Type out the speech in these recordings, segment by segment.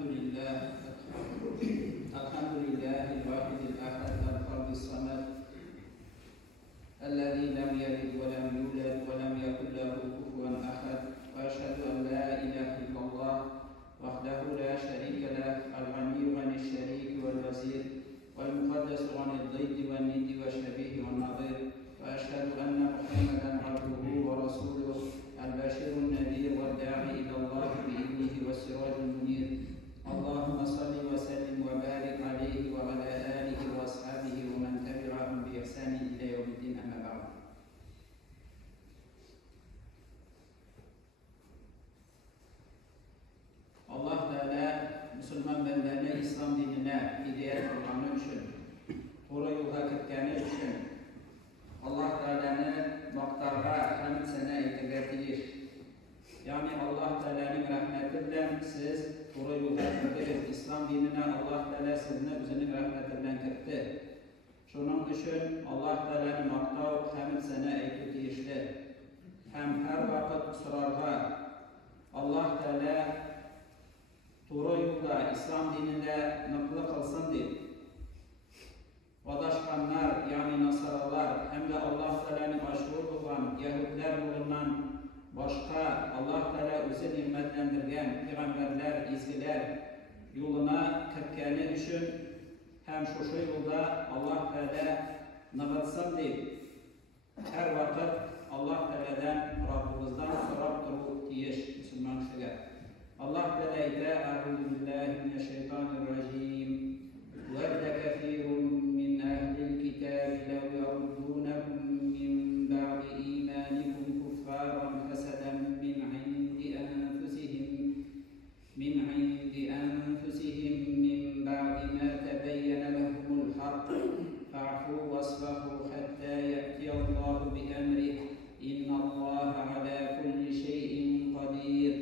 الحمد لله الواحد الأحد الفرد الصمد الذي لم يلد ولم يولد ولم يكن له كفوا أحد وأشهد أن لا إله إلا الله وحده لا شريك له الغني عن الشريك والوزير والمقدس عن الضد والند والشبيه والنظير وأشهد أن محمدا عبده ورسوله البشير النذير والداعي إلى الله بإذنه والسراج المنير اللهم صل وسلم وبارك عليه وعلى آله وأصحابه ومن تبعهم بإحسان إلى يوم الدين أما بعد. Allah Teala Müslüman bendene İslam dinine hidayet kılmanı için, doğru yola gitmeni için Allah Teala'nı maktarga hamd sana eğitir. Yani Allah Teala'nın rahmetiyle siz doğru yola gittiniz. İslam dinine Allah Teala sizinle özünün rahmetiyle gitti. Şunun için Allah Teala'nı maktar hamd sana eğitir. Hem her vakit ısrarga Allah Teala doğru yolda İslam dininde nıklı kılsın diye Vadaşkanlar yani Nasaralar hem de Allah Teala'nın aşırı olan Yahudiler yolundan başka Allah Teala özü nimetlendirgen peygamberler, izgiler yoluna kırkeni için hem şu yolda Allah Teala nıkılsın diye her vakit Allah Teala'dan Rabbimizden sorap durup diyeş Müslüman kişiler. Allah Teala ise "Euzu billahi mineşşeytanirracim. Vedde kefirun min ehlil kitab lev yeruddunakum min ba'di imanikum kuffaran hasadan min indi anfusihim min ba'di ma tebeyyene lehumul hak. Fa'fu wasfahu hatta ya'tiyallahu bi emrih. İnnallaha ala kulli şeyin kadir."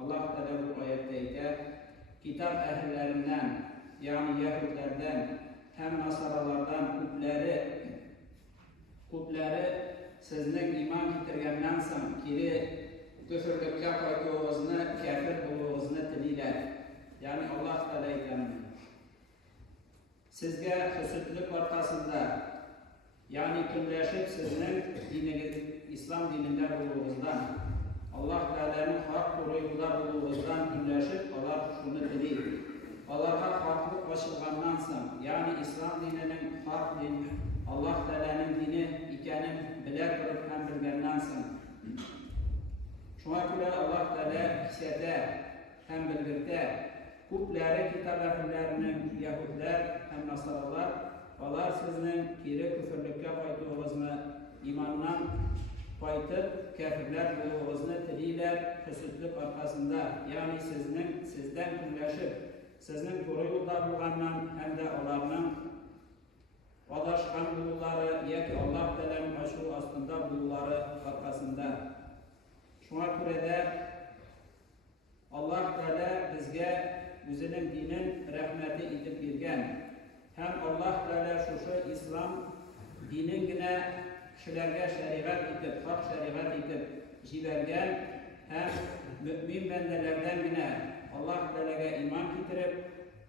Allah Teala bu ayette kitap ehillerinden yani Yahudilerden hem Nasaralardan küpleri sizning iman getirgenden so'ng kiri küfürlükle koyduğunuzunu, kafir bulduğunuzu dililer. Yani Allah Teala aytgan sizge hüsütlük ortasında yani küllleşip sizning dininiz İslam dininde bulduğunuzdan Allah Teala'nın hak doğruyla bulduğunuzdan küllleşip Allah şunu dilir. Allah'a haklık başılgandan so'ng yani İslam dininin hak din Allah Teala'nın dini ikenin biler durup hem bilgenden so'ng şuna göre Allah Teala kisede hem bildirde küpleri kitap ehillerinin Yahudiler hem Nasaralar onlar sizin kiri küfürlükle koyduğunuzunu imandan koytup kafirler bulduğunuzu dililer hüsütlük arkasında yani sizden küllleşip sizin doğru yolda bulgandan hem de onların vadaşkan bulguları yeki Allah Teala'nın aşırı aslında bulguları arkasında. Şuna göre de Allah Teala bizge özünün dinin rahmeti edip bergen. Hem Allah Teala şu İslam dinin yine kişilerge şeriat edip, hak şeriat edip jibergen hem mümin bendelerden yine Allah Teala'ga iman getirip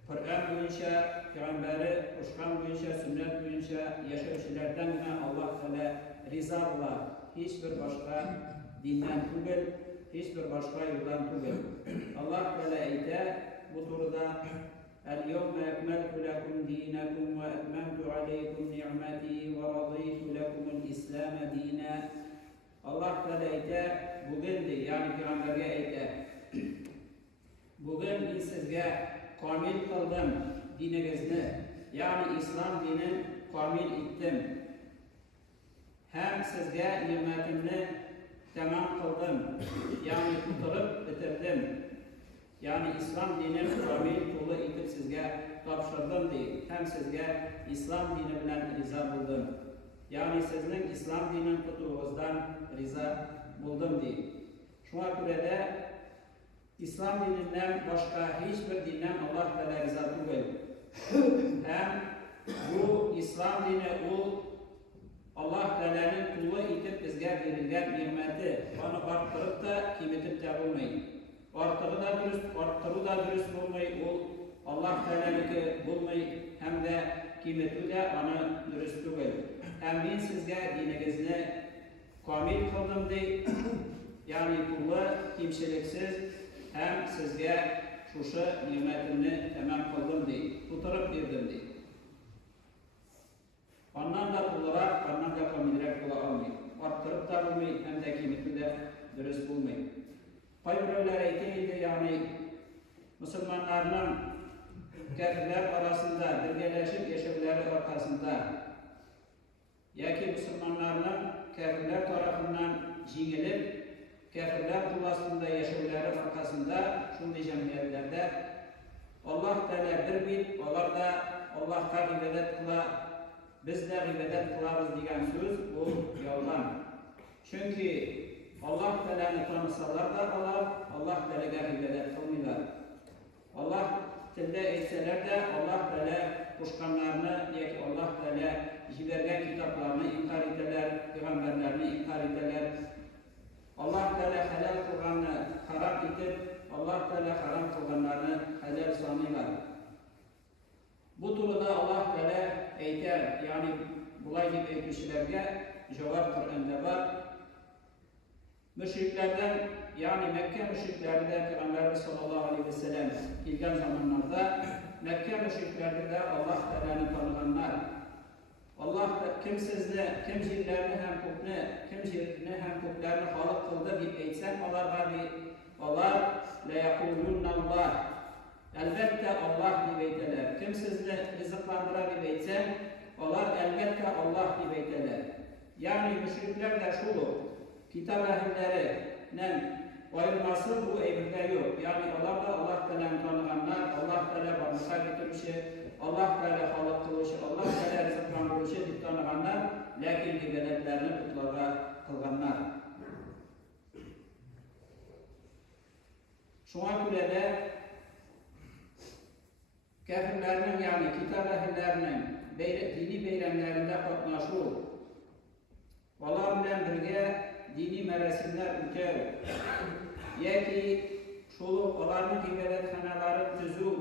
Kur'an boyunca, Peygamberi koşkan boyunca, sünnet boyunca yaşayışlardan yine Allah Teala riza olar. Hiçbir başka dinden tügül, hiçbir başka yoldan tügül. Allah Teala ise bu turda "El-yevme ekmeltu lekum dinakum ve etmemtu aleykum ni'meti ve raditu lekumul İslam'e dina." Allah Teala ise bugün de yani Peygamber'e ise bugün ben sizge kamil kıldım dininizni yani İslam dinin kamil ettim. Hem sizge nimetimni tamam kıldım yani tuturup bitirdim. Yani İslam dinin kamil tolu etip sizge tapşırdım diye hem sizge İslam dini bilen riza buldum. Yani sizin İslam dinin tutuğunuzdan riza buldum diye. Şuna göre de İslam dininden başka hiçbir dinden Allah Teala riza değil. Hem bu İslam dini Allah Teala'nın kulu etip bizge verilgen nimeti onu arttırıp da kıymetip de olmayın. Arttırı da dürüst olmayı Allah Teala'nınki bulmayı hem de kıymetli de ana dürüst değil. Hem ben sizge dininizni kamil kıldım dey, yani kullu, kimseliksiz hem sizge şuşu nimetimni tamam kıldım dey, tuturup verdim dey. Ondan da kullarak, ondan da kamilrek kula almayın. Arttırıp da bulmayın, hem de kıymetli de dürüst bulmayın. Kaybırlar eğitimde yani Müslümanların kafirler arasında birleşip yaşamları arkasında ya ki Müslümanların kafirler tarafından jingilip kafirler kul altında yaşamları arkasında şunday cemiyetlerde Allah Teala bir bit, onlar da Allah'a ibadet kıla, biz de ibadet kılarız degan söz bu yalan. Çünkü Allah Teala'nı tanısalar da Allah Teala'ga ibadet kılmıyorlar. Allah tilde etseler de Allah Teala kuşkanlarını, Allah Teala jibergen kitaplarını inkar ederler, peygamberlerini inkar ederler. Allah Teala helal kılganını haram edip, Allah Teala haram kılganlarını helal sanıyorlar. Bu turda Allah Teala eyter, yani bulay gibi eytmişlerge cevap Kur'an'da var. Müşriklerden, yani Mekke müşriklerinde Peygamber sallallahu aleyhi ve sellem ilgen zamanlarda Mekke müşriklerde de Allah Teala'nı tanıganlar, Allah kim sizni, kim jirlerini hem kökni, kim jirini hem köklerini halık kıldı deyip eytsen onlar la yakulunna Allah, elbette Allah deyip eyteler. Kim sizni rızıklandıra deyip eytsen onlar elbette Allah deyip eyteler. Yani müşrikler de şudur, kitap ehillerinden ayrılması bu eybirde yok. Yani onlar da Allah Teala'nı tanıganlar, Allah Teala varlığa getirmişi, Allah Teala halık kılışı, Allah Teala rızıklandırışı deyip tanıganlar, lakin ibadetlerini putlara kılganlar. Şuna göre de kafirlerinin yani kitap ehillerinin dini beylemlerinde katnaşu, onlar bilen birge dini merasimler ülke, ya ki şolu, onların ibadetxanaları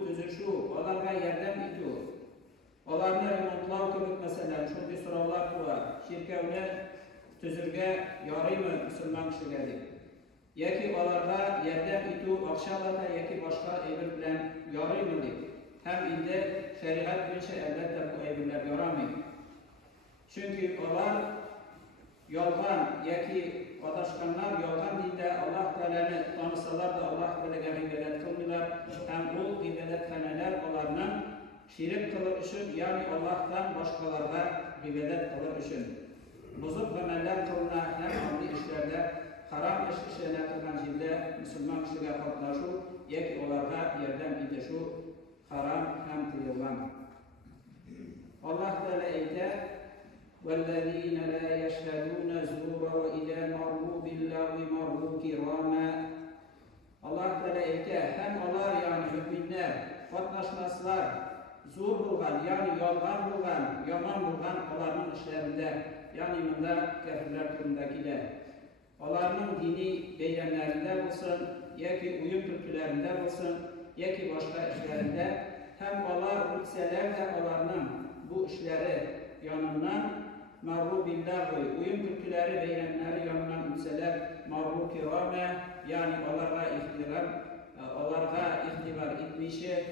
tüzüşü, onlarga yardım ediyor. Onlarını remontlav kebek mesela, şunday soravlar var, şirkevni tüzürge yarayımı Müslüman kişiler deyip. Ya ki onlarga yardım ediyor, akşalarda ya ki başka eybir bilen yarayımı deyip. Hem indi şeriat boyunca elbette bu eybirler yaramayın. Çünkü onlar yolgan, ya ki adaşkanlar yolgan dinde Allah Teala'nı tanısalar da Allah Teala'ga ibadet kılmıyorlar. Hem bu ibadethaneler onlardan şirk kılır için, yani Allah'tan başkalarına ibadet kılır için. Bozuk ameller kılına hem amli işlerde haram iş işlerine kılgan cilde Müslüman kişiye katlaşu, ya ki onlara yerden gidişu haram hem kıyılgan. Allah Teala eyler, وَالَّذ۪ينَ لَا يَشْهَدُونَ زُورَ وَاِذَا مَرُّوا بِاللَّغْوِ مَرُّوا كِرَامًا. Allah Teala eyler, hem onlar yani müminler, katlaşmaslar, zur bulgan, yani yalgan bulgan, yaman bulgan onların işlerinde, yani bunda kafirler türündekiler. Onların dini beylemlerinde olsun, ya ki uyum kültürlerinde olsun, ya ki başka işlerinde, hem onlar ülseler de onların bu işleri yanından marru billahi, uyum kültürleri beylemleri yanından ülseler marru kirame, yani onlara ihtibar etmişi,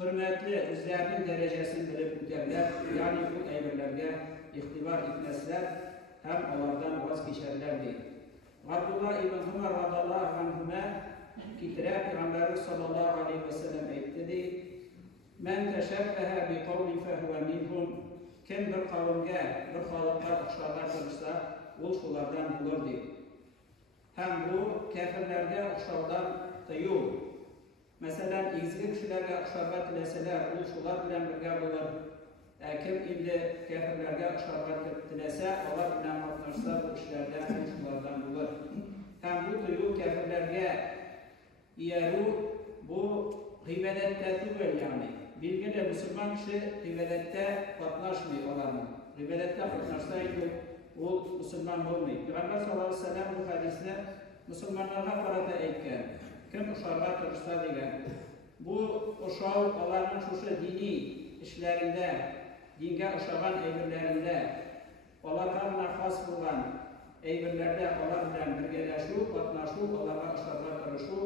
hürmetli üzerinin derecesini bilip üterler, yani bu eybirlerge ihtibar etmezler, hem onlardan vazgeçerler değil. Abdullah ibn Umar radallahu anhüme kitire Peygamber sallallahu aleyhi ve sellem etti deyip, men teşebbehe bi kavmin fehuve minhum, kim bir kavimge, bir halıkta okşarlar kılırsa, o şulardan bulur deyip. Hem bu kafirlerde okşardan tıyıyor. Mesela izgi kişilerge okşarlar tileseler, o şular bilen birge bulur. Kim indi kafirlerge okşarlar tilese, onlar bilen katlaşsa bu işlerden, o şulardan bulur. Hem bu tıyıyor kafirlerge iyeru, bu gıybedette tübel yani. Bilgide Müslüman kişi gıybedette katlaşmıyor olanı. Gıybedette katlaşsaydı o Müslüman olmuyor. Peygamber sallallahu aleyhi ve sellem bu hadisine Müslümanlara karata eytken, kim uşarlar kırışsa degen, bu ошау аларның шушы дини эшләрендә, дингә ошаган әйберләрендә, аларга гына хас булган әйберләрдә алар белән бергәләшү, катнашу, аларга ошарга тырышу,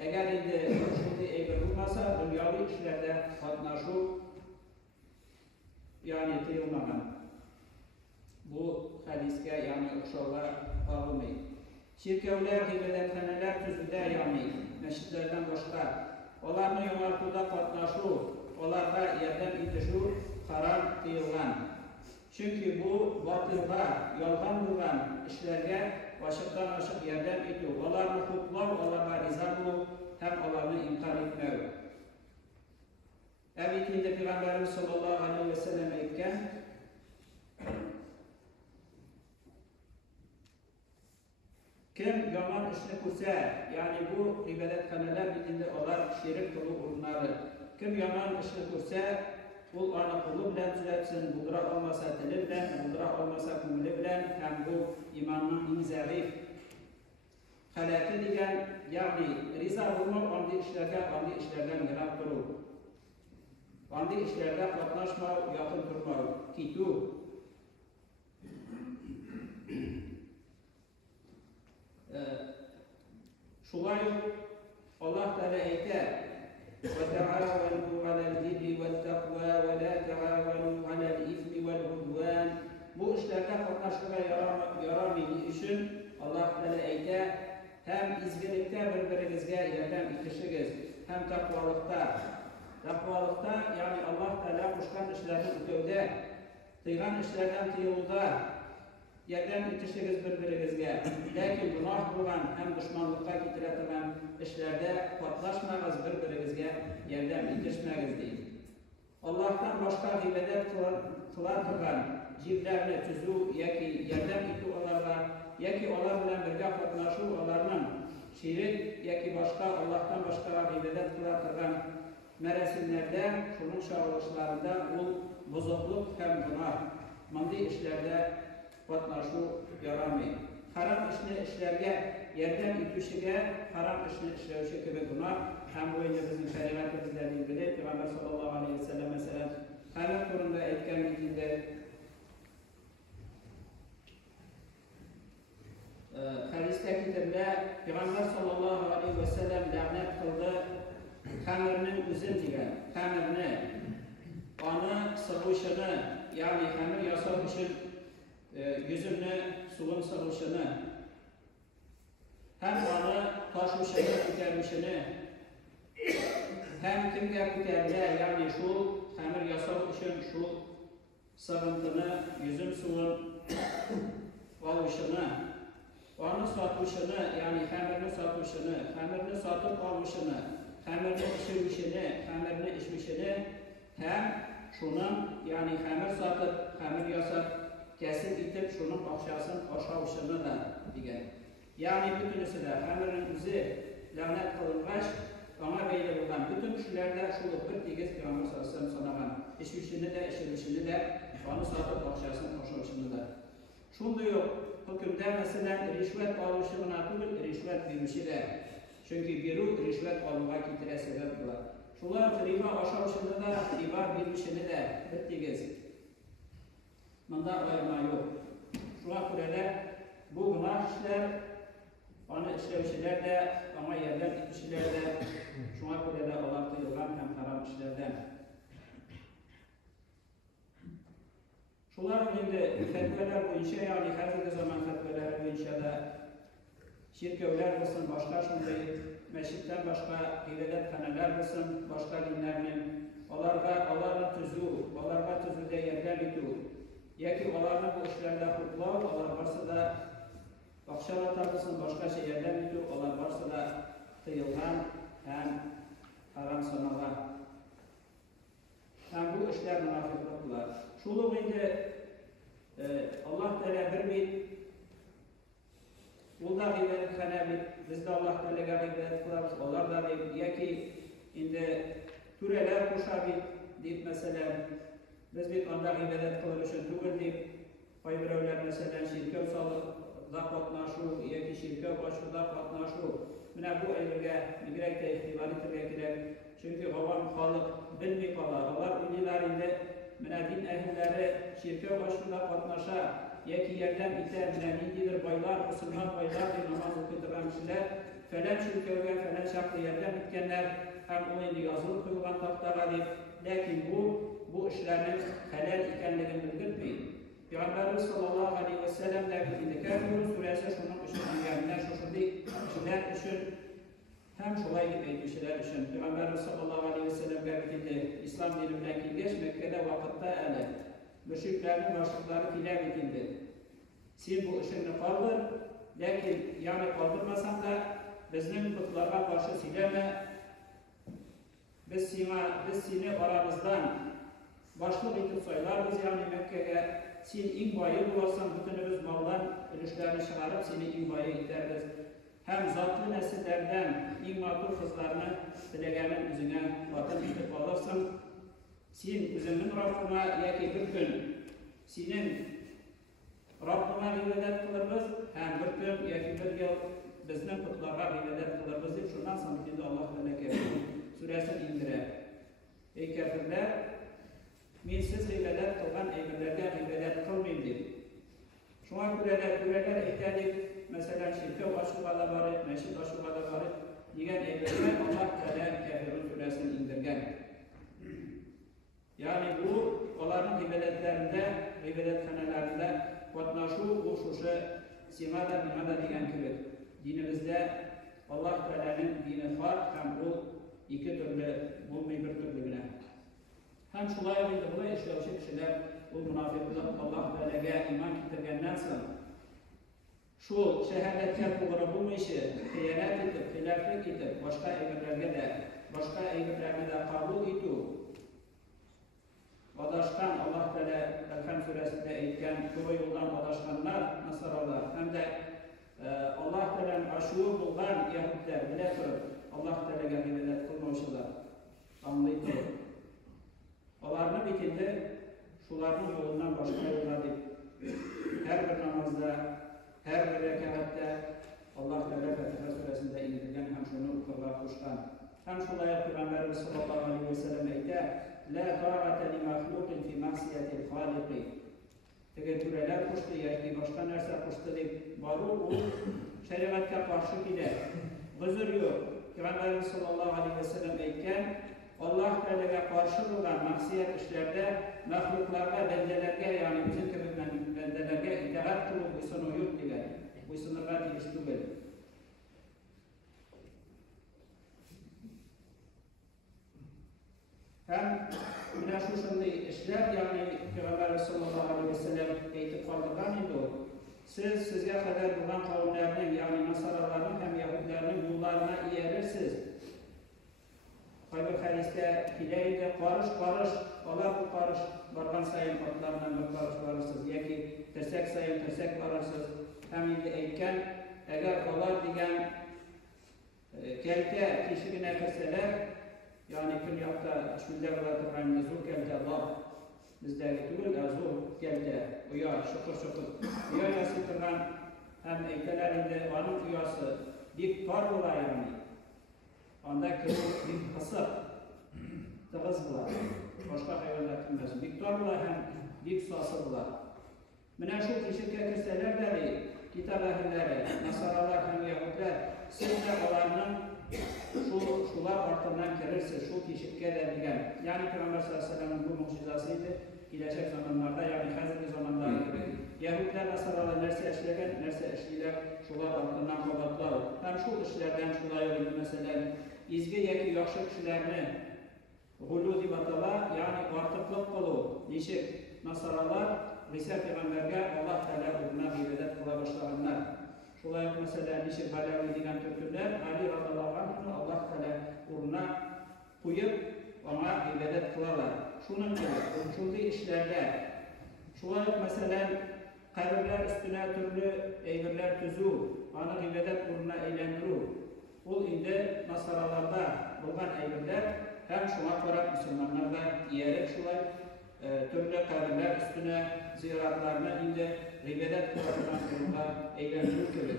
әгәр инде шундый әйбер булмаса, дөньяви эшләрдә катнашу ягъни тыелмаган. Бу хәдискә ягъни ошауга кагылмый. Çirkevler, ibadethaneler tüzüldә, ягъни мәчетләрдән башка, аларны яңартуда катнашу, аларга ярдәм итешү харам тыелган. Чөнки бу батылга, ялган булган эшләргә ачыктан-ачык ярдәм итү, аларны хуплау, аларга риза булу һәм аларны инкар итмәү. Әбит инде Пәйгамбәрбез саллаллаһу алейхи ва сәллям әйткән: Kim yaman işini kursa, yani bu ibadethaneler bitinde olan şirk kılı urunları. Kim yaman işini kursa, bu ana kulu bilen düzeltsin, buldura olmasa dili bilen, buldura olmasa kumuli bilen, hem bu imanın en zayıf halati diyen, yani riza bulmak, andi işlerden yarak durur. Andi işlerde katlaşma, yakın durma, kitu. Şulay Allah Teala ayter: "Ve-teâvenû alel-birri vet-takvâ ve lâ teâvenû alel-ismi vel-udvân." Bu işlerde katlaşmaya yaramadığı için Allah Teala ayter: hem izgilikte birbirinizge yardım itişiniz, hem takvalıkta. Takvalıkta yani Allah Teala kuşkan işlerini ötevde, tıygan işlerden tıyılda yardım itişiniz birbirinizge. Lakin günah bulan hem düşmanlıkta getiretilen işlerde patlaşmağız birbirinizge yardım itişmeğiz değil. Allah'tan başka ibadet kılartıgan ciblerini tüzü yaki yardım iti olarlar, yaki olar bilen birge patnaşı olarının şirik yaki başka Allah'tan başka ibadet kılartıgan merasimlerde, şunun çağrılışlarında bu bozukluk hem günah, mandi işlerde patnaşı yaramayı. Haram işlerge yardım itişige, haram işlevşi gibi günah, hem bu önce bizim şeriatimizde bilgileri, Peygamber sallallahu aleyhi ve sellem mesela hamet turunda etken bildiğinde hadiste kitabında Peygamber sallallahu aleyhi ve sellem lanet kıldı hamirinin üzüm diyen, hamirini, onu sıvışını, yani hamir yasal için yüzünü, suyun sıvışını, hem onu taşmışını, tükermişini, hem kimge tükerle, yani şu hamir yasal için şu sıvıntını, yüzün suyun alışını, onu satışını, yani hamirini satışını, hamirini satıp almışını, hamirini pişirmişini, hamirini içmişini, hem şunun, yani hamir satıp, hamir yasap, kesip itip şunun akşasını aşağısını da diyen. Yani bütünüsü de hamirin üzü lanet kılınmış, ona beyli bulan bütün kişilerde şuluk bir tigiz Peygamber sallallahu aleyhi ve sellem sanaman. İçmişini de, içirmişini de, onu satıp akşasını aşağısını da. Şunda yok. Hükümde mesela rişvet alışığına tübül, rişvet verişi de. Çünkü biru rişvet almaya kitire sebep bular. Şular riba aşağısını da, riba verişini de bittigiz. Bunda ayırma yok. Şuna kurede bu günah işler, onu işlevşiler de, ama yerden itişiler de, şuna kurede Allah'ta yılgan hem haram işlerden. Şular şimdi fetveler boyunca, yani her zaman fetveler boyunca da şirkevler olsun, başka şimdi meşritten başka ibadethaneler olsun, başka dinlerinin onlarla tüzüde yerden itiyor. Yaki onlarla bu işlerde kutlar, onlar varsa da akşam atarlısın, başka şeylerden itiyor, onlar varsa da tıyılgan hem haram sanalar. Hem bu işler münafıklıklar. Şulu indi Allah Teala bir bit Bulda ibadethane bit bizde Allah Teala'ga ibadet kılabız. Onlar da ya ki indi türeler kuşa bit deyip mesela biz bit onda ibadet kılırışın tügül deyip kaybırevler mesela şirkev salıp da katnaşu ya ki şirkev başı da katnaşu. Mine bu eylülge migrek de ihtibar itirge kirek Çünkü avam halk bilmi kala. Allah ünlülerinde din ehilleri şirke başında katnaşa, yeki yerden iter, minedidir baylar, Müslüman baylar bir namaz okuduran kişiler, falan şirkevge, falan şaklı yerden bitkenler, hem o indi yazılı kıyılan taktaradır. Lakin bu işlerin helal ikenliğini bildirmeyin. Peygamberimiz sallallahu aleyhi ve sellem dergilinde Kafirun suresi şunun için anlayanlar şaşırdı. Kişiler için hem şolay gitmeydi kişiler için. Peygamberimiz sallallahu aleyhi ve sellem dergilinde İslam dininden kilgeç Mekke'de vakitte ele. Müşriklerin başlıkları filan gidildi. Sen bu işini kaldır. Lakin yani kaldırmasan da bizim putlara karşı sileme. Biz seni aramızdan başlık itip saylarız yani Mekke'ye. Sen inbayı bularsan bütünümüz maldan ülüşlerini çıkarıp seni inbayı iteriz. Hem zatlı nesillerden imatur kızlarını dilegenin yüzüne batın itip alırsın. Sen üzümün Rabbına yaki bir gün senin Rabbına ibadet kılırız. Hem bir gün yaki bir yıl bizden putlara ibadet kılırız deyip şundan sonra Allah ve Kafirun suresini indirer. Ey kafirler, minsiz ibadet kılgan emirlerden ibadet kılmayın deyip. Şuna göreler ehtadik, mesela şirke başlığa da var, meşid başlığa da var, diyen emirler Allah Teala Kafirun suresini indirgen. Yani bu, onların ibadetlerinde, ibadethanelerinde katnaşu, koşuşu, simada, bimada diyen gibi. Dinimizde Allah Teala'nın dini var, hem bu iki türlü, bulmayı bir türlü bile. Hem şulaya bildi buraya işlevşi kişiler, bu münafıklar Allah Teala'ya iman getirgenden sonra şu şehadetkar kuvara bulma işi, hıyanet edip, hilaflik edip, başka emirlerine de kabul ediyor. Adaşkan Allah Teala Elham suresinde eğitken doğru yoldan adaşkanlar, Nasaralar hem de Allah Teala'nın aşığı bulgan Yahudiler bile sorup Allah Teala'ya ibadet kılmamışlar. Anlayıp onlarını bitirdi, şuların yolundan başka yollar deyip her bir namazda, her bir rekatte Allah Teala Fatiha suresinde indirgen hem şunu kırla kuştan. Hem şulaya Peygamberimiz sallallahu aleyhi ve sellem eğitte La ta'ate li mahlukin fi ma'siyetil khaliqi. Tegettüreler kuştu, yani başka nerse kuştu deyip baru o şeriatka karşı gider. Gızır yok. Peygamberimiz sallallahu aleyhi ve sellem eğitken Allah Teala'ya karşı olan maksiyet işlerde mahluklarga, bendelerge yani bizim gibi bendelerge itaat kılıp bu sonu yok diler. Bu sınırlar gelişti böyle. Hem yine şu şimdi işler yani Peygamber sallallahu aleyhi ve sellem eğitip kaldırgan idi o. Sizge kadar bulan kavimlerinin yani Nasaraların hem Yahudilerin yollarına iyerirsiniz. Kaybı hadiste hileyde karış, Allah bu karış bargan sayın patlarından bir karış varırsınız. Yeki tersek sayın tersek varırsınız. Hem indi eğitken eğer olar diyen kelte kişiliğine kirseler yani künyakta şüller vardır hani zul kelte Allah bizdeki tüyül zul kelte uya şıkır uya yasıtırgan hem eğitelerinde onun uyası bir par ola yani onda bir kısır tığız bular başka hayvanlar kılmasın bir tar ola hem bir sası bular mine şu kişilikle kirseler dedi kitap ehilleri, Nasaralar hem Yahudiler siz de olanın şular ortadan girirse, şu kişilikle de diyen yani Peygamber sallallahu aleyhi ve sellem'in bu mucizasıydı gelecek zamanlarda yani hazırlı zamanlarda gibi Yahudiler, Nasaralar nerse eşleyen, nerse eşliler şular ortadan kovatlar hem şu işlerden şular yolu mesela izgi yeki yakşı kişilerini gulu dibatala yani artıklık kolu nişik Nasaralar Risale Peygamber'e Allah Teala uğruna ibadet kıla başlayanlar. Şolay mesela nişik Halevi diyen Türkler Ali radıyallahu anh'ı Allah Teala uğruna koyup ona ibadet kılarlar. Şunun gibi şunlu işlerde şolay mesela kabirler üstüne türlü eğirler tüzü ona ibadet uğruna eğlendirir. Bu indi Nasaralarda bulgan eğirler hem şuna korak Müslümanlarda iyerek şolay türlü kabirler üstüne ziyaretlerine indi ibadet kılarından kurulda eğlendirir gibi.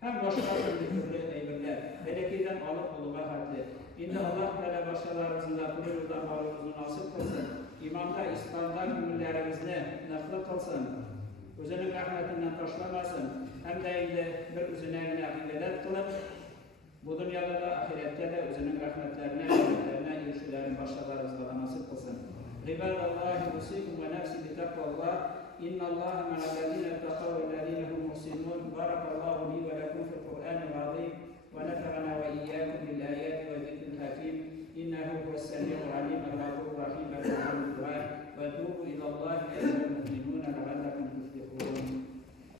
Hem başka türlü eğlenler, melekiden alıp oluğa haddi. İndi Allah Teala barchalarımızın da bu yoldan varlığımızı nasip kılsın. İmanda, İslam'da gönüllerimizni nefret kılsın. Özünün rahmetinden taşlamasın. Hem de bir özüne ibadet kılıp, bu dünyada da ahirette de özünün rahmetlerine erişilerin başkalarımızla nasip kılsın. İbadallahi usikum ve nefsi bi takvallah. İnnallâhe ma'allezîne ettekav ve ellezîne hum muhsinûn. Barakallahu li ve lekum fil Kur'anil azîm ve nefa'ana ve iyyâkum.